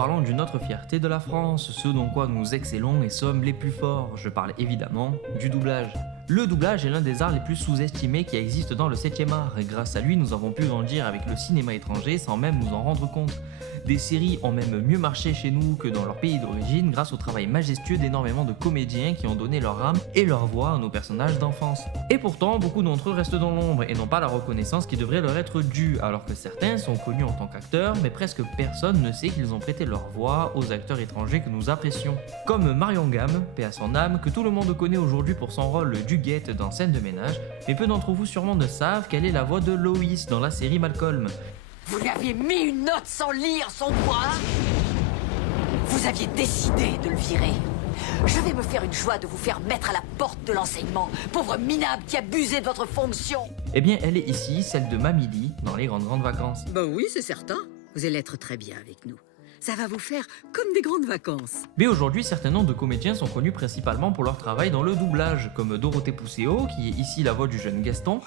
parlons d'une autre fierté de la France, ce dans quoi nous excellons et sommes les plus forts. Je parle évidemment du doublage. Le doublage est l'un des arts les plus sous-estimés qui existent dans le 7e art, et grâce à lui nous avons pu grandir avec le cinéma étranger sans même nous en rendre compte. Des séries ont même mieux marché chez nous que dans leur pays d'origine grâce au travail majestueux d'énormément de comédiens qui ont donné leur âme et leur voix à nos personnages d'enfance. Et pourtant, beaucoup d'entre eux restent dans l'ombre et n'ont pas la reconnaissance qui devrait leur être due, alors que certains sont connus en tant qu'acteurs, mais presque personne ne sait qu'ils ont prêté leur voix aux acteurs étrangers que nous apprécions. Comme Marion Gamme, paix à son âme, que tout le monde connaît aujourd'hui pour son rôle d'Huguette dans Scène de ménage, mais peu d'entre vous sûrement ne savent qu'elle est la voix de Loïs dans la série Malcolm. Vous lui aviez mis une note sans lire son droit. Vous aviez décidé de le virer. Je vais me faire une joie de vous faire mettre à la porte de l'enseignement, pauvre minable qui abusait de votre fonction. Eh bien, elle est ici, celle de Mamie dans Les Grandes Vacances. Ben oui, c'est certain. Vous allez être très bien avec nous. Ça va vous faire comme des grandes vacances. Mais aujourd'hui, certains noms de comédiens sont connus principalement pour leur travail dans le doublage, comme Dorothée Pousseau, qui est ici la voix du jeune Gaston,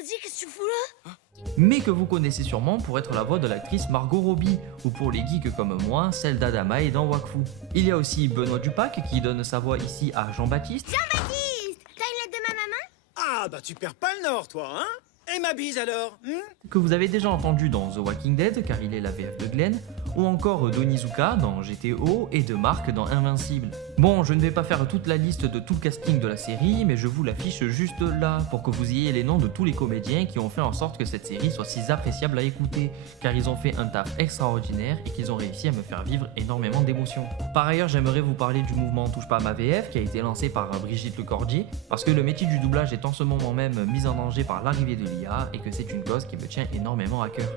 Vas-y, qu'est-ce que tu fous là? mais que vous connaissez sûrement pour être la voix de l'actrice Margot Robbie, ou pour les geeks comme moi, celle d'Adama et dans Wakfu. Il y a aussi Benoît Dupac qui donne sa voix ici à Jean-Baptiste. Jean-Baptiste, t'as une lettre de ma maman? Ah bah tu perds pas le nord toi, hein? Et ma bise alors, Que vous avez déjà entendu dans The Walking Dead, car il est la VF de Glenn, ou encore d'Onizuka dans GTO et de Mark dans Invincible. Bon, je ne vais pas faire toute la liste de tout le casting de la série, mais je vous l'affiche juste là, pour que vous ayez les noms de tous les comédiens qui ont fait en sorte que cette série soit si appréciable à écouter, car ils ont fait un taf extraordinaire et qu'ils ont réussi à me faire vivre énormément d'émotions. Par ailleurs, j'aimerais vous parler du mouvement Touche pas à ma VF, qui a été lancé par Brigitte Lecordier, parce que le métier du doublage est en ce moment même mis en danger par l'arrivée de l'IA, et que c'est une cause qui me tient énormément à cœur.